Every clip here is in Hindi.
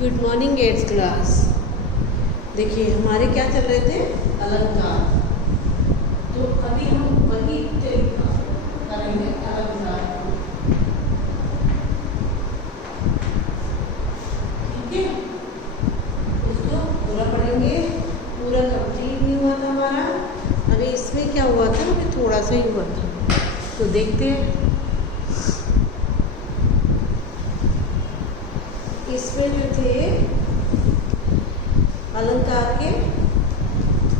Good morning 8th class. देखिए हमारे क्या चल रहे थे, अलंकार। तो अभी हम वही करेंगे अलंकार। ठीक है, उसको पूरा पढ़ेंगे। पूरा कंप्लीट नहीं हुआ था हमारा। अभी इसमें क्या हुआ था, अभी थोड़ा सा ही हुआ था, तो देखते हैं। इसमें जो थे अलंकार के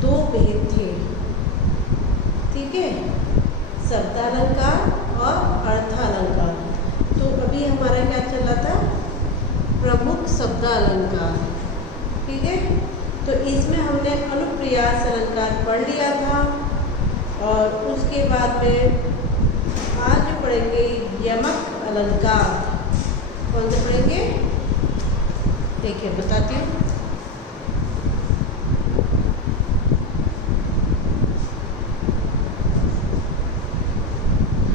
दो भेद थे। ठीक है, शब्दालंकार और अर्थालंकार। तो अभी हमारा क्या चल रहा था, प्रमुख शब्दालंकार। ठीक है, तो इसमें हमने अनुप्रियास अलंकार पढ़ लिया था और उसके बाद में आज पढ़ेंगे यमक अलंकार। कौन से पढ़ेंगे, देखिए बताती हूँ।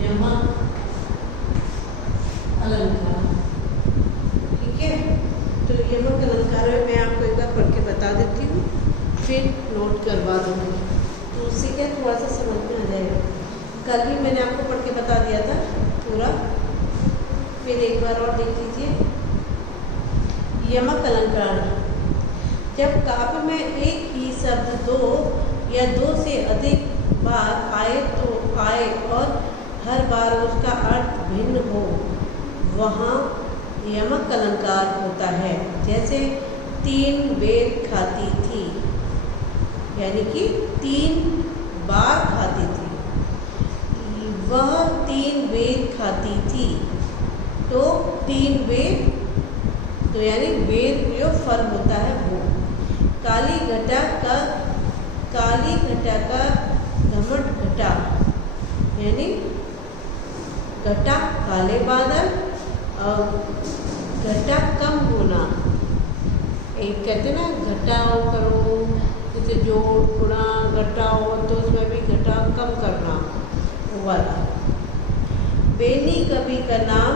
यमक अलंकार। ठीक है, तो यमक अलंकार में मैं आपको एक बार पढ़ के बता देती हूँ, फिर नोट करवा दूँगी, तो उससे क्या थोड़ा सा समझ में आ जाएगा। कल भी मैंने आपको पढ़ के बता दिया था पूरा, फिर एक बार और देख लीजिए। यमक अलंकार, जब काव्य में एक ही शब्द दो या दो से अधिक बार आए तो आए और हर बार उसका अर्थ भिन्न हो, वहाँ यमक अलंकार होता है। जैसे 3 बेर खाती थी, यानी कि 3 बार खाती थी। वह 3 बेर खाती थी, तो 3 बेर, तो यानी बेर जो फल होता है वो। काली घटा का घमट घटा, यानी घटा काले बादल और घटा कम होना। एक कहते ना घटाओ करो, जैसे जोड़ गुणा घटाओ, तो उसमें भी घटा कम करना वाला। बेनी कवि का नाम,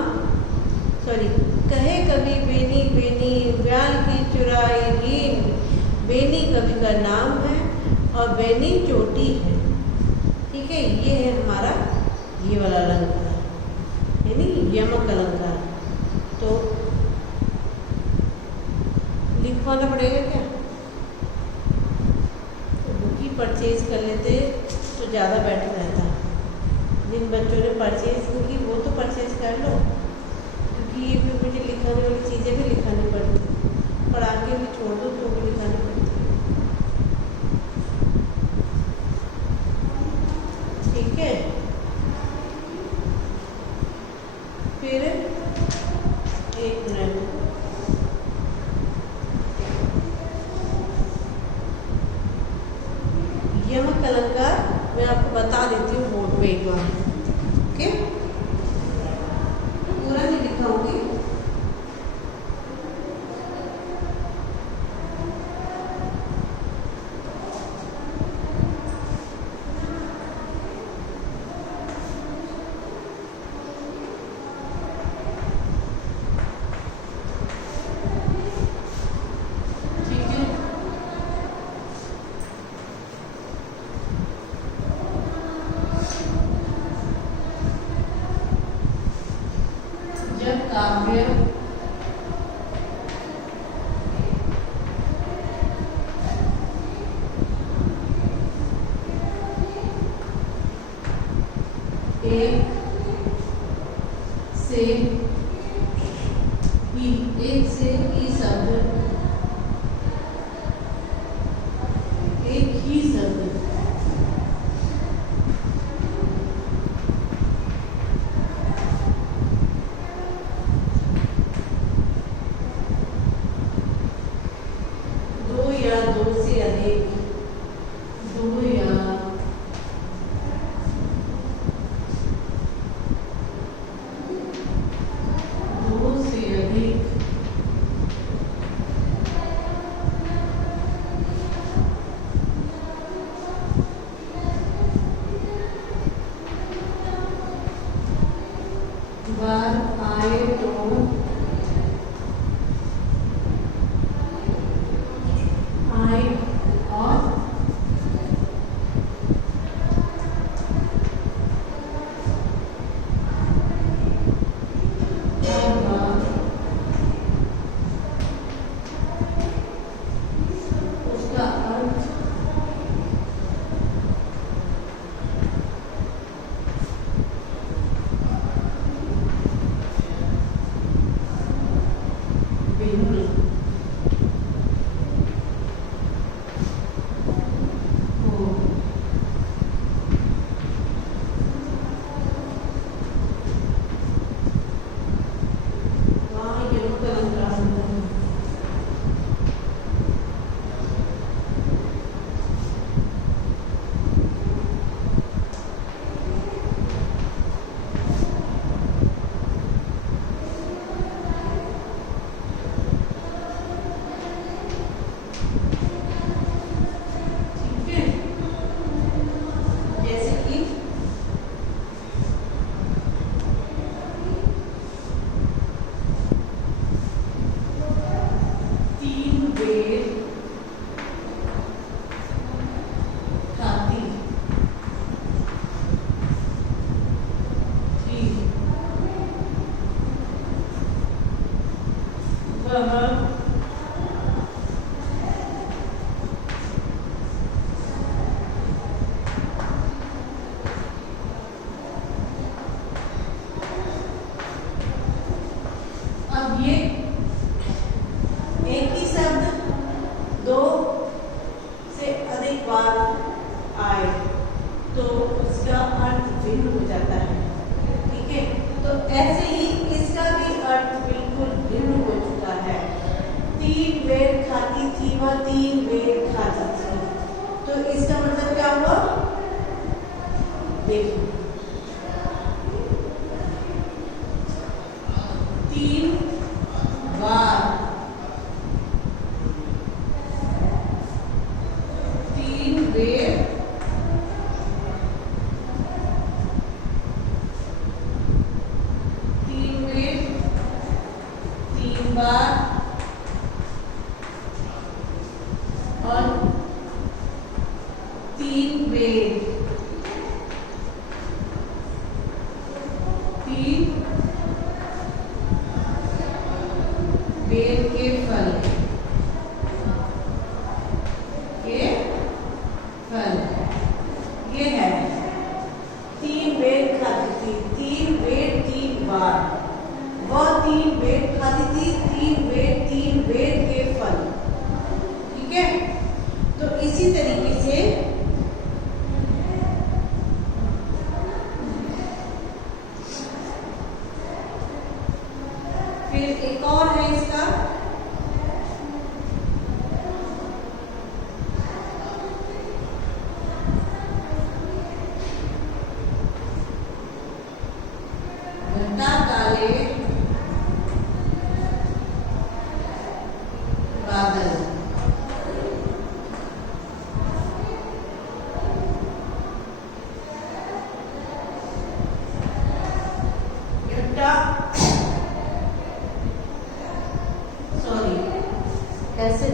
कहे कभी बेनी बेनी व्याल की चुराई नींद। बेनी कवि का नाम है और बेनी चोटी है। ठीक है, ये है हमारा ये वाला अलंकार, यानी यमक अलंकार। तो लिखवाना पड़ेगा क्या, तो बुक ही परचेज कर लेते तो ज़्यादा बेटर रहता। जिन बच्चों ने परचेज की वो तो परचेज कर लो, ये भी मुझे लिखाने वाली चीज़ें भी लिखानी पड़ती, पढ़ा के भी छोड़ दो तो भी लिखानी पड़ती है। ठीक है, फिर एक मिनट, यमक अलंकार मैं आपको बता देती हूँ बोर्ड पे एक बार। ओके, पूरा नहीं लिखाऊंगी। ठीक है, जब काव्य एक से ही शब्द, एक ही शब्द दो या दो से अधिक, दो या दो से अधिक भिन्न हो। वहाँ यमक अलंकार होता है। अब ये एक ही शब्द दो से अधिक बार आए तो उसका अर्थ भिन्न हो जाता है। ठीक है, तो ऐसे ही इसका भी अर्थ बिल्कुल भिन्न हो चुका है। 3 बेर खाती थी वह 3 बेर खाती थी, तो इसका मतलब क्या हुआ? देखो 3 बार 3 बेर 3 बेर 3 बार और 3 बेर 3 बेर के फल ये है 3 बेर खाती थी 3 बेर 3 बार, वह 3 बेर खाती थी 3 बेर के फल। ठीक है, तो इसी तरीके से फिर एक और है इसका घटा काले बादल। घटा कैसे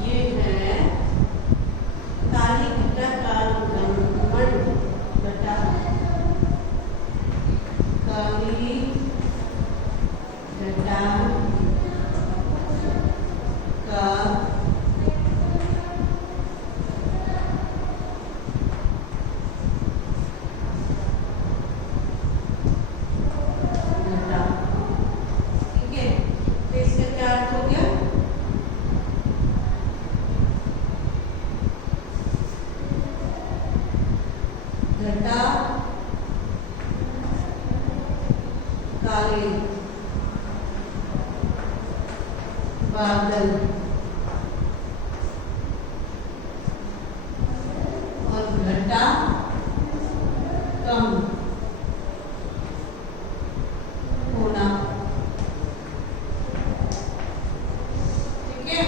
ये है काली घटा काल गमन घटा काली घटा का घटा काले बादल और घटा कम होना। ठीक है,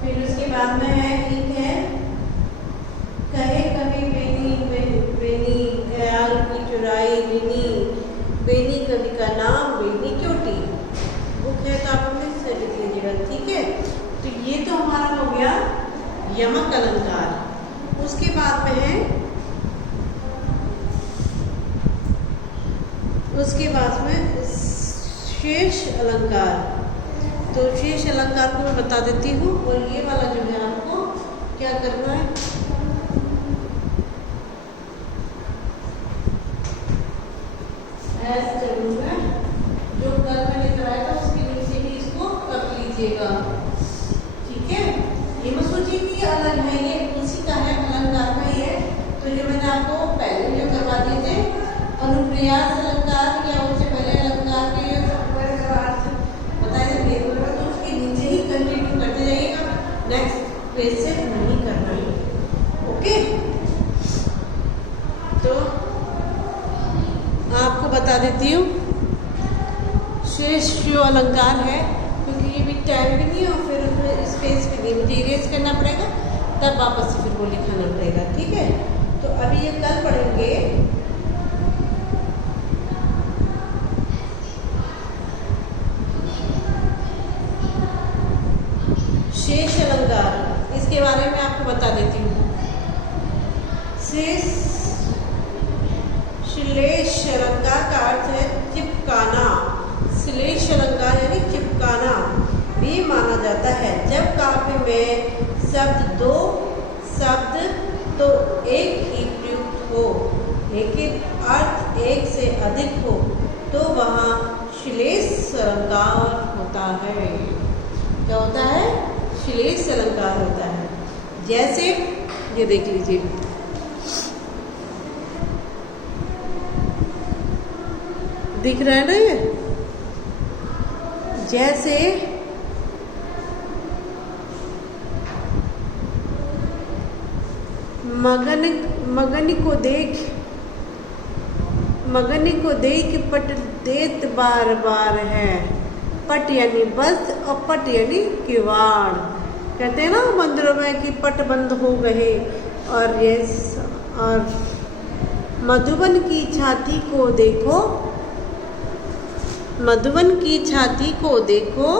फिर उसके बाद में है एक है कहे कभी बेनी बेनी ख्याल की चुराई बेनी बेनी कवि का नाम बेनी चोटी। बुक है तो आप अपने से लिख लीजिएगा। ठीक है, तो ये तो हमारा हो गया यमक अलंकार। उसके बाद में है उसके बाद में शेष अलंकार। तो शेष अलंकार को मैं बता देती हूँ और ये वाला जो है आपको क्या करना है SW में जो कल मैंने कराया था उसके नीचे ही इसको कर लीजिएगा। ठीक है, ये मत सोचिए कि अलग है, ये उसी का है, अलंकार का ही है। तो जो मैंने आपको पहले जो करवा दिए थे अनुप्रास अलंकार या उससे पहले अलंकार के अर्थ बताए थे, तो उसके नीचे ही कंटिन्यू करते जाइएगा, नेक्स्ट पेज से नहीं करना है। ओके, तो आपको बता देती हूँ शेष जो अलंकार है, क्योंकि ये भी टाइम भी नहीं है और फिर उसमें स्पेस भी नहीं, मुझे इरेज करना पड़ेगा, तब वापस से फिर वो लिखाना पड़ेगा। ठीक है, तो अभी ये कल पढ़ेंगे शेष अलंकार। इसके बारे में आपको बता देती हूँ। श्लेष अलंकार का अर्थ है चिपकाना। श्लेष अलंकार यानी चिपकाना भी माना जाता है जब काव्य में शब्द तो एक ही प्रयुक्त हो लेकिन अर्थ एक से अधिक हो तो वहाँ श्लेष अलंकार होता है। क्या होता है? श्लेष अलंकार होता है। जैसे ये देख लीजिए, दिख रहा है ना ये, जैसे मगन को देख पट देत बार बार है। पट यानी बस और पट यानी किवाड़। कहते हैं ना मंदिरों में कि पट बंद हो गए। और मधुबन की छाती को देखो, मधुबन की छाती को देखो,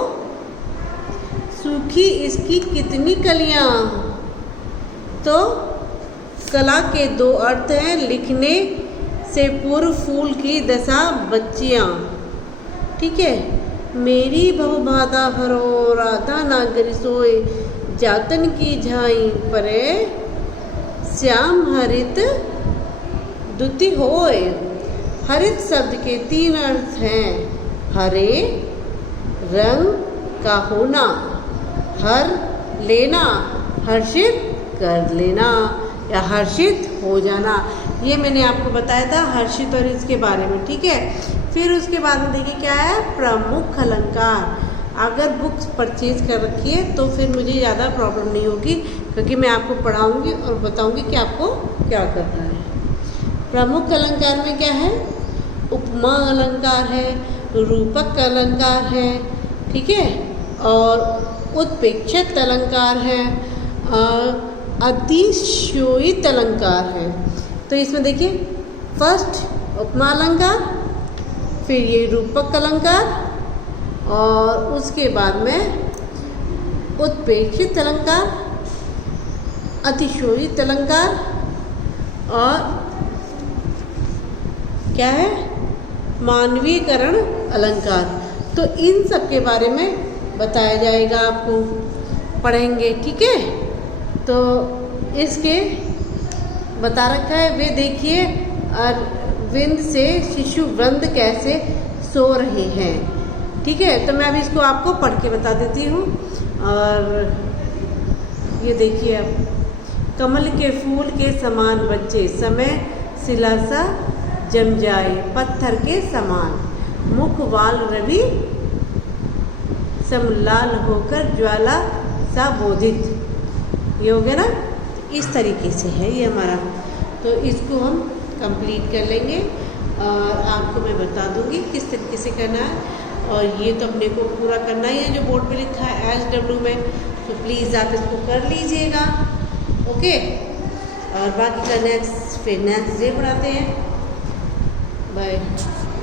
सूखी इसकी कितनी कलियां। तो कला के दो अर्थ हैं, लिखने से पूर्व फूल की दशा बच्चियां। ठीक है, मेरी बहुबाधा हरो राधा नागरी सोए, जातन की झाई परे श्याम हरित दुति होए। हरित शब्द के 3 अर्थ हैं, हरे रंग का होना, हर लेना, हर्षित कर लेना या हर्षित हो जाना। ये मैंने आपको बताया था हर्षित और इसके बारे में। ठीक है, फिर उसके बाद में देखिए क्या है, प्रमुख अलंकार। अगर बुक्स परचेज कर रखी है तो फिर मुझे ज़्यादा प्रॉब्लम नहीं होगी, क्योंकि मैं आपको पढ़ाऊंगी और बताऊंगी कि आपको क्या करना है। प्रमुख अलंकार में क्या है, उपमा अलंकार है, रूपक अलंकार है, ठीक है, और उत्प्रेक्षित अलंकार है, अतिशयोक्त अलंकार है। तो इसमें देखिए फर्स्ट उपमा अलंकार, फिर ये रूपक अलंकार और उसके बाद में उत्प्रेक्षित अलंकार, अतिशयोक्त अलंकार और क्या है, मानवीकरण अलंकार। तो इन सब के बारे में बताया जाएगा, आपको पढ़ेंगे। ठीक है, तो इसके बता रखा है, वे देखिए अरविंद से शिशु वृंद कैसे सो रहे हैं। ठीक है, तो मैं अभी इसको आपको पढ़ के बता देती हूँ। और ये देखिए, अब कमल के फूल के समान बच्चे, समय शिला सा जम जाए पत्थर के समान, मुख वाल रवि समलाल होकर ज्वाला सा बोधित। ये हो गया ना, इस तरीके से है ये हमारा। तो इसको हम कंप्लीट कर लेंगे और आपको मैं बता दूंगी किस तरीके से करना है। और ये तो अपने को पूरा करना ही है जो बोर्ड पे लिखा है SW में, तो प्लीज़ आप इसको कर लीजिएगा। ओके, और बाकी का नेक्स्ट डे पढ़ाते हैं। बाय।